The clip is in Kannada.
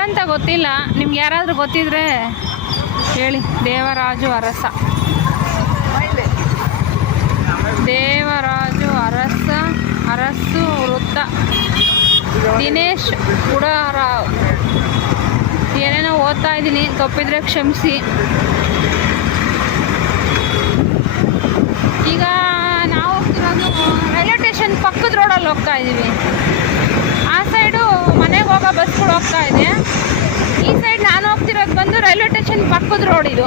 ಯಾರಂತ ಗೊತ್ತಿಲ್ಲ, ನಿಮ್ಗೆ ಯಾರಾದರೂ ಗೊತ್ತಿದ್ರೆ ಹೇಳಿ. ದೇವರಾಜು ಅರಸ, ದೇವರಾಜು ಅರಸು ವೃತ್ತ, ದಿನೇಶ್ ಗುಡರಾವ್. ಏನೇನೋ ಓದ್ತಾ ಇದ್ದೀನಿ, ತಪ್ಪಿದ್ರೆ ಕ್ಷಮಿಸಿ. ಈಗ ನಾವು ಹೋಗ್ತಿರೋದು ರೈಲ್ವೆ ಸ್ಟೇಷನ್ ಪಕ್ಕದ ರೋಡಲ್ಲಿ ಹೋಗ್ತಾ ಇದ್ದೀವಿ. ಆ ಸೈಡು ಮನೆಗೆ ಹೋಗೋ ಬಸ್ಗಳು ಹೋಗ್ತಾ ಇದೆ. ಈ ಸೈಡ್ ನಾನು ಹೋಗ್ತಿರೋದು ಬಂದು ರೈಲ್ವೆ ಸ್ಟೇಷನ್ ಪಕ್ಕದ ರೋಡ್ ಇದು.